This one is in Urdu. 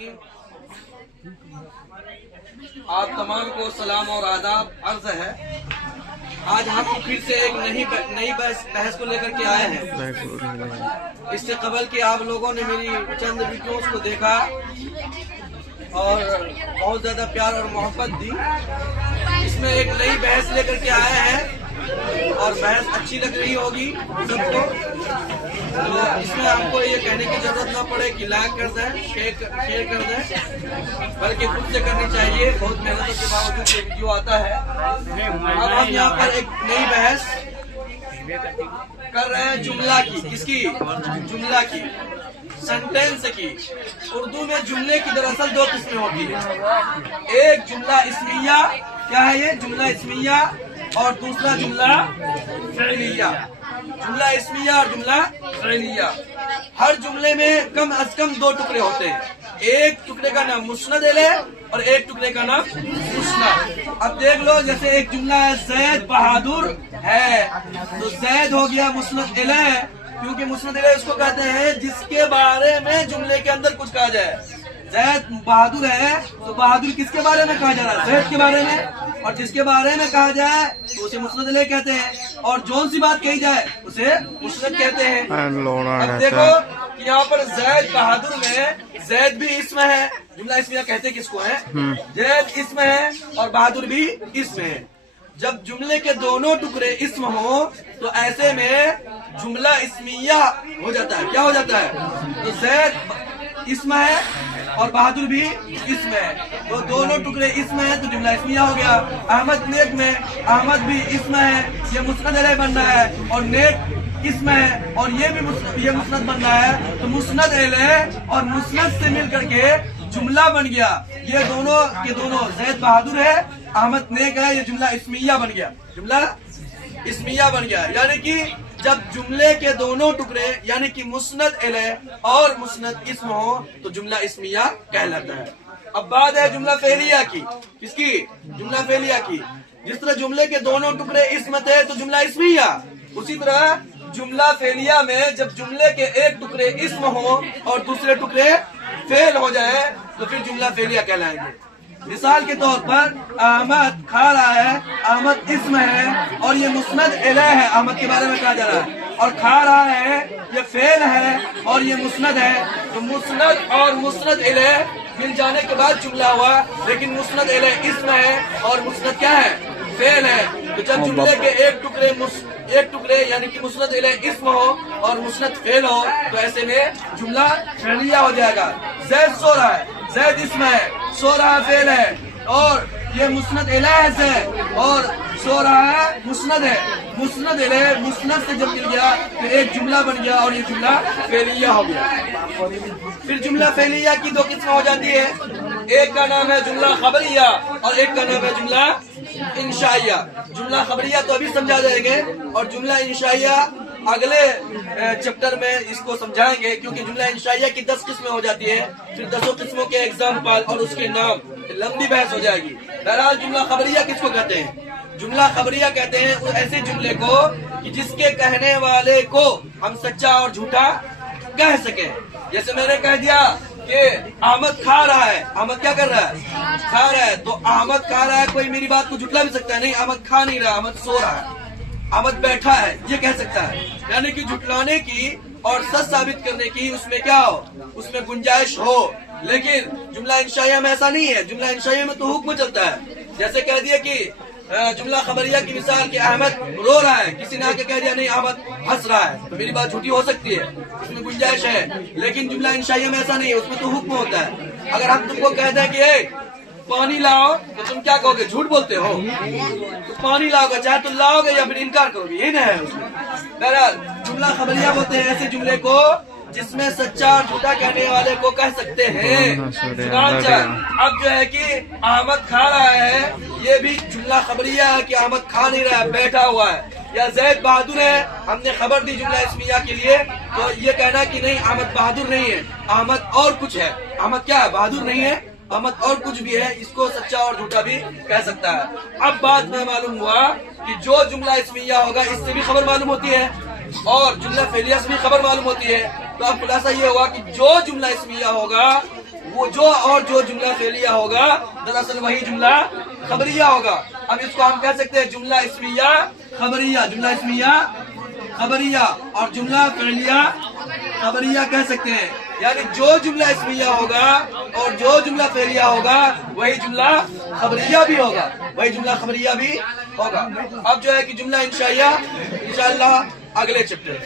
الرحیم. آپ تمام کو سلام اور آداب عرض ہے. آج ہم پھر سے ایک نئی بحث کو لے کر کے آئے ہیں. اس سے قبل کہ آپ لوگوں نے میری چند ویڈیوز کو دیکھا اور بہت زیادہ پیار اور محبت دی. اس میں ایک نئی بحث لے کر کے آئے ہیں اور بحث اچھی لگ رہی ہوگی سب کو. اس میں آپ کو یہ کہنے کی ضرورت نہ پڑے کہ لائک کر دیں، شیئر کر دیں، بلکہ خود سے کرنی چاہیے. بہت محنتوں کے باوجود یہ ویڈیو آتا ہے. اب ہم یہاں پر ایک نئی بحث کر رہے ہیں جملہ کی. کس کی؟ جملہ کی، سینٹینس کی. اردو میں جملے کی دراصل دو قسمیں ہوتی ہیں. ایک جملہ اسمیہ، کیا ہے یہ؟ جملہ اسمیہ. اور دوسرا جملہ فعلیہ. جملہ اسمیہ اور جملہ فعلیہ. ہر جملے میں کم از کم دو ٹکڑے ہوتے ہیں. ایک ٹکڑے کا نام مسند الیہ اور ایک ٹکڑے کا نام مسند. اب دیکھ لو، جیسے ایک جملہ ہے زید بہادر ہے، تو زید ہو گیا مسند الیہ، کیونکہ مسند الیہ اس کو کہتے ہیں جس کے بارے میں جملے کے اندر کچھ کہا جائے. زید بہادر ہے تو بہادر کس کے بارے میں کہا جا رہا ہے؟ زید کے بارے میں. اور جس کے بارے میں کہا جائے تو اسے مسند الیہ کہتے ہیں، اور جون سی بات کہی جائے اسے مسند کہتے ہیں. اب دیکھو کہ یہاں پر زید بہادر میں زید بھی اسم ہے. جملہ اسمیہ کہتے کس کو ہے؟ زید اسم ہے اور بہادر بھی اسم ہے. جب جملے کے دونوں ٹکڑے اسم ہوں تو ایسے میں جملہ اسمیہ ہو جاتا ہے. کیا ہو جاتا ہے؟ تو زید اسم ہے اور بہادر بھی اسم ہے، تو دونوں ٹکڑے اسم ہے تو جملہ اسمیہ ہو گیا. احمد نیک میں احمد بھی اسم ہے، یہ مسند الیہ بن رہا ہے، اور نیک اسم ہے اور یہ بھی یہ مسند بن رہا ہے، تو مسند الیہ اور مسند سے مل کر کے جملہ بن گیا. یہ دونوں کے دونوں زید بہادر ہے، احمد نیک ہے، یہ جملہ اسمیہ بن گیا. جملہ اسمیہ بن گیا. یعنی کہ جب جملے کے دونوں ٹکڑے یعنی کہ مسند الیہ اور مسند اسم ہو تو جملہ اسمیہ کہلاتا ہے. اب بات ہے جملہ فعلیہ کی. کس کی؟ جملہ فعلیہ کی. جس طرح جملے کے دونوں ٹکڑے اسم تھے تو جملہ اسمیہ، اسی طرح جملہ فعلیہ میں جب جملے کے ایک ٹکڑے اسم ہو اور دوسرے ٹکڑے فعل ہو جائے تو پھر جملہ فعلیہ کہلائیں گے. مثال کے طور پر احمد کھا رہا ہے، احمد اسم ہے اور یہ مسند الیہ ہے، احمد کے بارے میں کہا جا رہا ہے، اور کھا رہا ہے یہ فعل ہے اور یہ مسند ہے. تو مسند اور مسند الیہ مل جانے کے بعد جملہ ہوا، لیکن مسند الیہ اسم ہے اور مسند کیا ہے؟ فعل ہے. تو جب جملے کے ایک ٹکڑے یعنی کہ مسند الیہ اسم ہو اور مسند فعل ہو تو ایسے میں جملہ فعلیہ ہو جائے گا. زید سو رہا ہے، زید اسم ہے، سو رہا فعل ہے، اور یہ مسند الیہ سے اور سو رہا ہے مسند ہے. مسند الیہ مسند سے جب مل گیا تو ایک جملہ بن گیا اور یہ جملہ فعلیہ ہو گیا. پھر جملہ فعلیہ کی دو قسمیں ہو جاتی ہے. ایک کا نام ہے جملہ خبریہ اور ایک کا نام ہے جملہ انشائیہ. جملہ خبریہ تو ابھی سمجھا جائیں گے اور جملہ انشائیہ اگلے چیپٹر میں اس کو سمجھائیں گے، کیونکہ جملہ انشائیہ کی 10 قسمیں ہو جاتی ہیں. پھر 10 قسموں کے ایگزامپل اور اس کے نام، لمبی بحث ہو جائے گی. بہرحال جملہ خبریہ کس کو کہتے ہیں؟ جملہ خبریہ کہتے ہیں ایسے جملے کو کہ جس کے کہنے والے کو ہم سچا اور جھوٹا کہہ سکیں. جیسے میں نے کہہ دیا کہ احمد کھا رہا ہے، احمد کیا کر رہا ہے؟ کھا رہا ہے. تو احمد کھا رہا ہے، کوئی میری بات کو جھٹلا بھی سکتا ہے؟ نہیں، احمد کھا نہیں رہا، احمد سو رہا ہے. احمد بیٹھا ہے یہ کہہ سکتا ہے. یعنی کہ جھٹلانے کی اور سچ ثابت کرنے کی اس میں کیا ہو؟ اس میں گنجائش ہو. لیکن جملہ انشائیہ میں ایسا نہیں ہے. جملہ انشائیہ میں تو حکم چلتا ہے. جیسے کہہ دیا کہ جملہ خبریہ کی مثال کہ احمد رو رہا ہے، کسی نے آ کے کہہ دیا نہیں احمد ہنس رہا ہے، تو میری بات جھوٹی ہو سکتی ہے، اس میں گنجائش ہے. لیکن جملہ انشائیہ میں ایسا نہیں ہے، اس میں تو حکم ہوتا ہے. اگر ہم تم کو کہہ دیں کہ پانی لاؤ تو تم کیا کہو گے؟ جھوٹ بولتے ہو. تو پانی لاؤ گے، چاہے تم لاؤ گے یا پھر انکار کرو گے، یہ نہ ہے اس میں. بہرحال جملہ خبریہ ہوتے ہیں ایسے جملے کو جس میں سچا اور جھوٹا کہنے والے کو کہہ سکتے ہیں. اب جو ہے کہ احمد کھا رہا ہے، یہ بھی جملہ خبریہ ہے کہ احمد کھا نہیں رہا ہے، بیٹھا ہوا ہے. یا زید بہادر ہے، ہم نے خبر دی جملہ اسمیہ کے لیے، تو یہ کہنا کہ نہیں احمد بہادر نہیں ہے، احمد اور کچھ ہے. احمد کیا ہے؟ بہادر نہیں ہے، احمد اور کچھ بھی ہے. اس کو سچا اور جھوٹا بھی کہہ سکتا ہے. اب بات میں معلوم ہوا کہ جو جملہ اسمیہ ہوگا اس سے بھی خبر معلوم ہوتی ہے اور جملہ فعلیہ سے بھی خبر معلوم ہوتی ہے. تو اب خلاصہ یہ ہوا کہ جو جملہ اسمیہ ہوگا وہ جو جملہ فعلیہ ہوگا دراصل وہی جملہ خبریہ ہوگا. اب اس کو ہم کہہ سکتے ہیں جملہ اسمیہ خبریہ، جملہ اسمیہ خبریہ اور جملہ فعلیہ خبریہ کہہ سکتے ہیں. یعنی جو جملہ اسمیہ ہوگا اور جو جملہ فعلیہ ہوگا وہی جملہ خبریہ بھی ہوگا، وہی جملہ خبریہ بھی ہوگا. اب جو ہے کہ جملہ انشائیہ انشاءاللہ اگلے چیپٹر